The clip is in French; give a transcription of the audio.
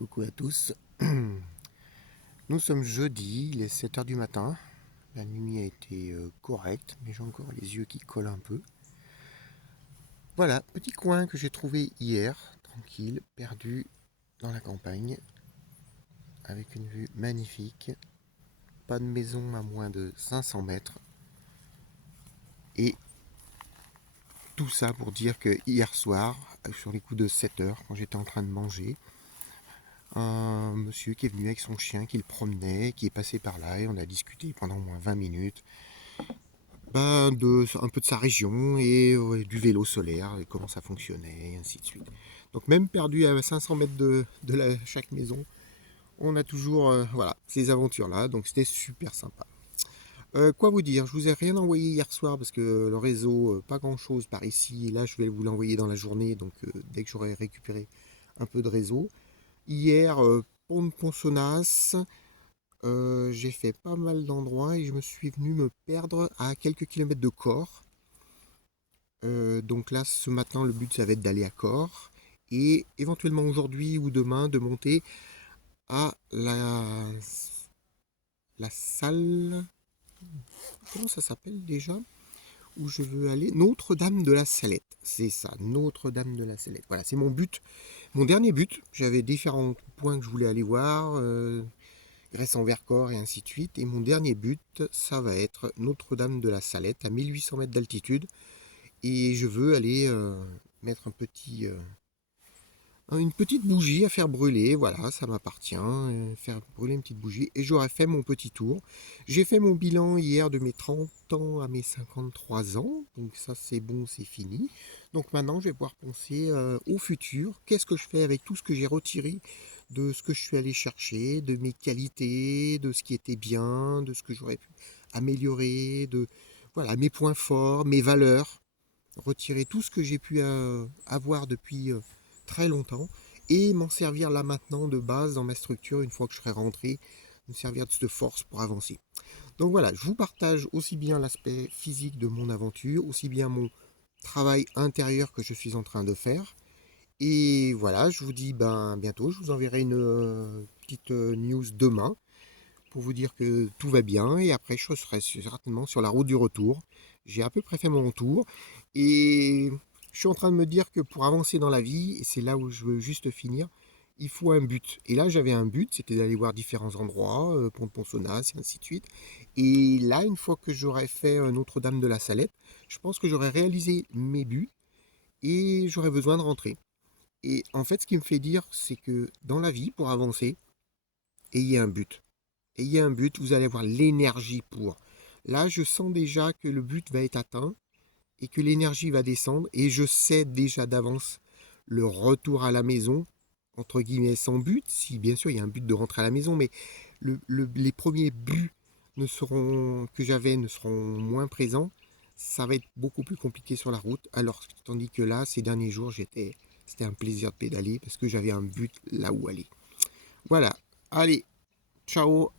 Coucou à tous. Nous sommes jeudi, il est 7 heures du matin. La nuit a été correcte, mais j'ai encore les yeux qui collent un peu. Voilà, petit coin que j'ai trouvé hier, tranquille, perdu dans la campagne, avec une vue magnifique. Pas de maison à moins de 500 mètres. Et tout ça pour dire que hier soir, sur les coups de 7 heures, quand j'étais en train de manger, un monsieur qui est venu avec son chien, qui le promenait, qui est passé par là et on a discuté pendant au moins 20 minutes un peu de sa région et du vélo solaire et comment ça fonctionnait et ainsi de suite. Donc même perdu à 500 mètres de chaque maison, on a toujours voilà, ces aventures-là, donc c'était super sympa. Quoi vous dire, je vous ai rien envoyé hier soir parce que le réseau, pas grand-chose par ici, et là je vais vous l'envoyer dans la journée, donc dès que j'aurai récupéré un peu de réseau. Hier, Pont de Ponsonnas, j'ai fait pas mal d'endroits et je me suis venu me perdre à quelques kilomètres de Corps. Donc là, ce matin, le but, ça va être d'aller à Corps et éventuellement aujourd'hui ou demain de monter à la salle. Comment ça s'appelle déjà? Où je veux aller? Notre-Dame de la Salette. C'est ça, Notre-Dame de la Salette. Voilà, c'est mon but. Mon dernier but. J'avais différents points que je voulais aller voir. Grèce en Vercors et ainsi de suite. Et mon dernier but, ça va être Notre-Dame de la Salette à 1800 mètres d'altitude. Et je veux aller mettre une petite bougie à faire brûler. Voilà, ça m'appartient. Faire brûler une petite bougie. Et j'aurais fait mon petit tour. J'ai fait mon bilan hier de mes 30 ans à mes 53 ans. Donc ça, c'est bon, c'est fini. Donc maintenant, je vais pouvoir penser au futur. Qu'est-ce que je fais avec tout ce que j'ai retiré de ce que je suis allé chercher, de mes qualités, de ce qui était bien, de ce que j'aurais pu améliorer, de voilà, mes points forts, mes valeurs, retirer tout ce que j'ai pu avoir depuis très longtemps et m'en servir là maintenant de base dans ma structure une fois que je serai rentré, me servir de cette force pour avancer. Donc voilà, je vous partage aussi bien l'aspect physique de mon aventure, aussi bien mon travail intérieur que je suis en train de faire. Et voilà, je vous dis bientôt, je vous enverrai une petite news demain pour vous dire que tout va bien et après je serai certainement sur la route du retour. J'ai à peu près fait mon tour et je suis en train de me dire que pour avancer dans la vie, et c'est là où je veux juste finir, il faut un but. Et là j'avais un but, c'était d'aller voir différents endroits, Pont de Ponsonnas et ainsi de suite. Et là, une fois que j'aurai fait Notre-Dame de la Salette, je pense que j'aurai réalisé mes buts et j'aurai besoin de rentrer. Et en fait, ce qui me fait dire, c'est que dans la vie, pour avancer, ayez un but. Ayez un but, vous allez avoir l'énergie pour. Là, je sens déjà que le but va être atteint et que l'énergie va descendre. Et je sais déjà d'avance le retour à la maison, entre guillemets, sans but. Si bien sûr, il y a un but de rentrer à la maison, mais les premiers buts que j'avais ne seront moins présents. Ça va être beaucoup plus compliqué sur la route. Alors, tandis que là, ces derniers jours, c'était un plaisir de pédaler parce que j'avais un but là où aller. Voilà. Allez, ciao.